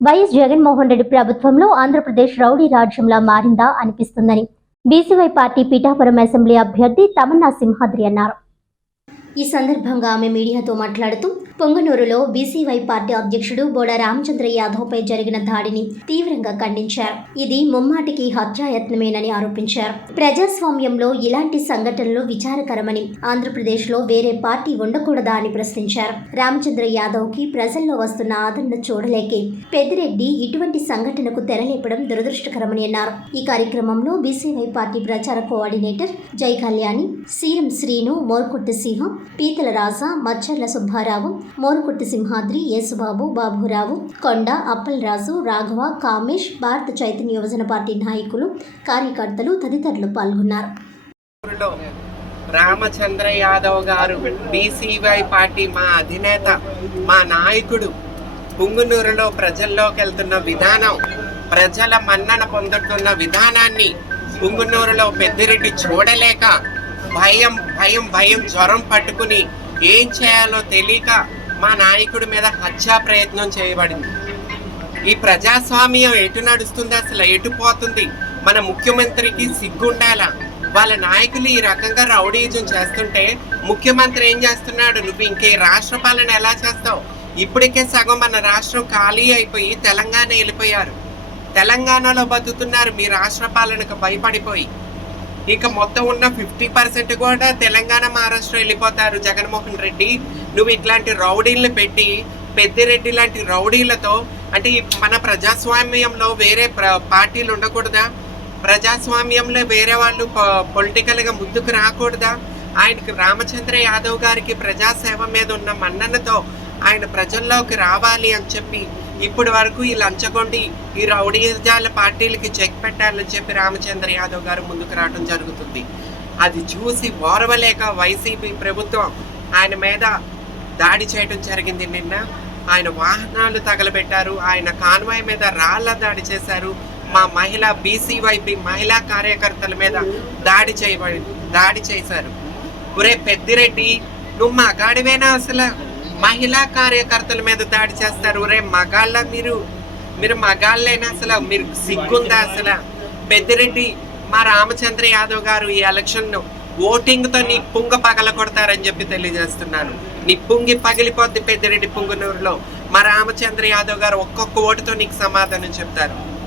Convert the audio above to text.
YS Jaganmohan Reddy ప్రభుత్వంలో Andhra Pradesh rowdy రాజ్యంలా మారిందా అనిపిస్తుందని బీసీవై పార్టీ పీఠాపురం అసెంబ్లీ అభ్యర్థి తమన్నా సింహాద్రి అన్నారు. ఈ సందర్భంగా ఆమె మీడియాతో మాట్లాడుతూ పొంగనూరులో బీసీవై పార్టీ అధ్యక్షుడు బోడ రామచంద్ర యాదవ్పై జరిగిన దాడిని తీవ్రంగా ఖండించారు. ఇది ముమ్మాటికి హత్యాయత్నమేనని ఆరోపించారు. ప్రజాస్వామ్యంలో ఇలాంటి సంఘటనలు విచారకరమని ఆంధ్రప్రదేశ్లో వేరే పార్టీ ఉండకూడదా అని ప్రశ్నించారు. రామచంద్ర యాదవ్కి ప్రజల్లో వస్తున్న ఆదరణ చూడలేకే పెద్దిరెడ్డి ఇటువంటి సంఘటనకు తెరలేపడం దురదృష్టకరమని అన్నారు. ఈ కార్యక్రమంలో బీసీవై పార్టీ ప్రచార కోఆర్డినేటర్ జై కళ్యాణి సీరం శ్రీను మోర్కుట్టి సింహం పీతల రాజా మచ్చర్ల సుబ్బారావు మోరుకుట్టి సింహాద్రి యేసుబాబు బాబురావు కొండ అప్పలరాజు రాఘవ కామేష్ భారత చైతన్య యువజన పార్టీ నాయకులు కార్యకర్తలు తదితరులు పాల్గొన్నారు. రామచంద్ర యాదవ్ గారు బీసీవై పార్టీ మా అధినేత మా నాయకుడు. పుంగునూరులో ప్రజల్లోకి వెళ్తున్న విధానం ప్రజల మన్నన పొందుతున్న విధానాన్ని పుంగునూరులో పెద్దిరెడ్డి చూడలేక భయం భయం భయం జ్వరం పట్టుకుని ఏం చేయాలో తెలియక మా నాయకుడి మీద హత్యా ప్రయత్నం చేయబడింది. ఈ ప్రజాస్వామ్యం ఎటు నడుస్తుంది అసలు ఎటు పోతుంది? మన ముఖ్యమంత్రికి సిగ్గుండాలా? వాళ్ళ నాయకులు ఈ రకంగా రౌడీజం చేస్తుంటే ముఖ్యమంత్రి ఏం చేస్తున్నాడు? నువ్వు ఇంకే రాష్ట్ర పాలన ఎలా చేస్తావు? ఇప్పటికే సగం మన రాష్ట్రం ఖాళీ అయిపోయి తెలంగాణ వెళ్ళిపోయారు. తెలంగాణలో బతుకుతున్నారు మీ రాష్ట్ర పాలనకు భయపడిపోయి. ఇక మొత్తం ఉన్న ఫిఫ్టీ పర్సెంట్ కూడా తెలంగాణ మహారాష్ట్ర వెళ్ళిపోతారు. జగన్మోహన్ రెడ్డి నువ్వు ఇట్లాంటి రౌడీలను పెట్టి పెద్దిరెడ్డి లాంటి రౌడీలతో అంటే మన ప్రజాస్వామ్యంలో వేరే ప్ర పార్టీలు ఉండకూడదా? ప్రజాస్వామ్యంలో వేరే వాళ్ళు పొలిటికల్గా ముందుకు రాకూడదా? ఆయనకి రామచంద్ర యాదవ్ గారికి ప్రజాసేవ మీద ఉన్న మన్ననతో ఆయన ప్రజల్లోకి రావాలి అని చెప్పి ఇప్పటి వరకు ఈ లంచగొండి ఈ రౌడీజాల పార్టీలకి చెక్ పెట్టాలని చెప్పి రామచంద్ర యాదవ్ గారు ముందుకు రావడం జరుగుతుంది. అది చూసి ఓర్వలేక వైసీపీ ప్రభుత్వం ఆయన మీద దాడి చేయడం జరిగింది నిన్న. ఆయన వాహనాలు తగలబెట్టారు. ఆయన కాన్వాయ్ మీద రాళ్ళ దాడి చేశారు. మా మహిళా బీసీవైపీ మహిళా కార్యకర్తల మీద దాడి చేయబడి దాడి చేశారు. ఒరే పెద్దిరెడ్డి నువ్వు మగాడివేనా అసలు? మహిళా కార్యకర్తల మీద దాడి చేస్తారు. ఒరే మగాళ్ళ మీరు మీరు మగాళ్ళైనా అసలు? మీరు సిగ్గుందా అసలు? పెద్దిరెడ్డి మా రామచంద్ర యాదవ్ గారు ఈ ఎలక్షన్ను ఓటింగ్తో నీ పుంగ పగల కొడతారని చెప్పి తెలియజేస్తున్నాను. నీ పుంగి పగిలిపోద్ది పెద్దిరెడ్డి పుంగునూరులో. మా రామచంద్ర యాదవ్ గారు ఒక్కొక్క ఓటుతో నీకు సమాధానం చెప్తారు.